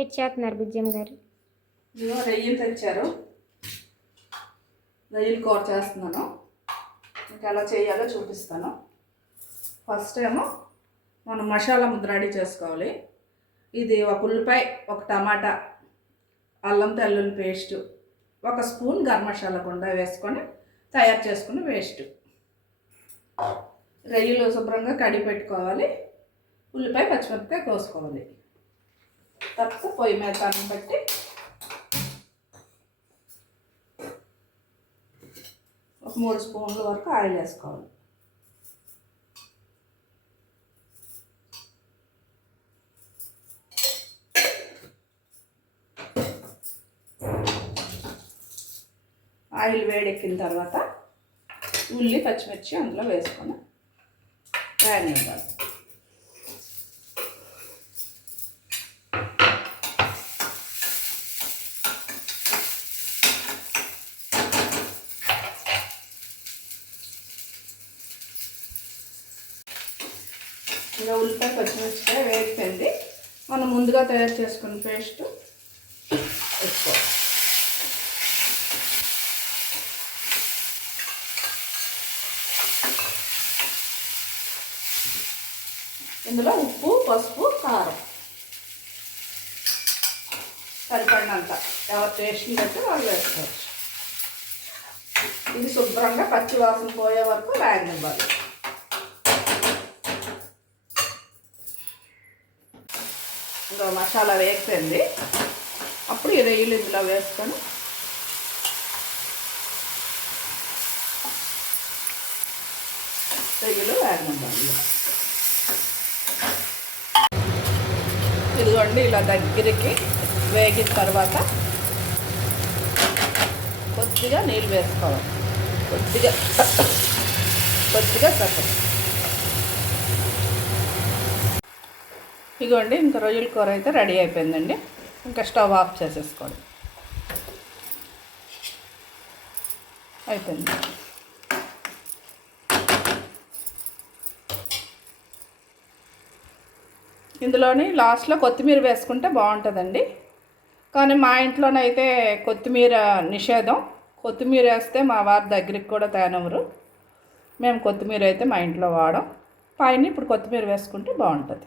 ఏం చేస్తున్నారు బుజ్జమ్మ గారు? రొయ్యలు తెచ్చారు, రొయ్యలు కూర చేస్తున్నాను. మీకు ఎలా చేయాలో చూపిస్తాను. ఫస్ట్ ఏమో మనం మసాలా ముద్ద రెడీ చేసుకోవాలి. ఇది ఒక ఉల్లిపాయ, ఒక టమాటా, అల్లం తెల్లుల్లి పేస్టు, ఒక స్పూన్ గరం మసాలా గుండా వేసుకొని తయారు చేసుకుని పేస్ట్. రొయ్యలు శుభ్రంగా కడిగి పెట్టుకోవాలి. ఉల్లిపాయ పచ్చిమిరపకాయ కోసుకోవాలి. తర్వాత పొయ్యి మీద కన్నం పెట్టి ఒక 3 స్పూన్ల వరకు ఆయిల్ వేసుకోవాలి. ఆయిల్ వేడెక్కిన తర్వాత ఉల్లి పచ్చిమిర్చి అందులో వేసుకొని వేగనివ్వాలి. ఇలా ఉల్లిపాయ పచ్చిమిరపకాయ వేగిపోయింది. మనం ముందుగా తయారు చేసుకున్న పేస్ట్ వేసుకోవాలి. ఇందులో ఉప్పు, పసుపు, కారం సరిపడినంత ఎవరి టేస్ట్ని బట్టి వాళ్ళు వేసుకోవచ్చు. ఇది శుభ్రంగా పచ్చి వాసన పోయే వరకు వేగనివ్వాలి. ఇంకా మసాలా వేగిపోయింది. అప్పుడు ఈ రొయ్యలు ఇందులో వేసుకొని రొయ్యలు వేగనివ్వాలి. ఇదిగోండి, ఇలా దగ్గరికి వేగిన తర్వాత కొద్దిగా నీళ్ళు వేసుకోవాలి. కొద్దిగా చక్కెర. ఇదిగోండి, ఇంకా రొయ్యల కూర అయితే రెడీ అయిపోయిందండి. ఇంకా స్టవ్ ఆఫ్ చేసేసుకోండి. అయిపోయింది. ఇందులోని లాస్ట్లో కొత్తిమీర వేసుకుంటే బాగుంటుందండి. కానీ మా ఇంట్లోనైతే కొత్తిమీర నిషేధం. కొత్తిమీర వేస్తే మా వారి దగ్గరికి కూడా తేనెవరు. మేము కొత్తిమీర అయితే మా ఇంట్లో వాడం. పైన ఇప్పుడు కొత్తిమీర వేసుకుంటే బాగుంటుంది.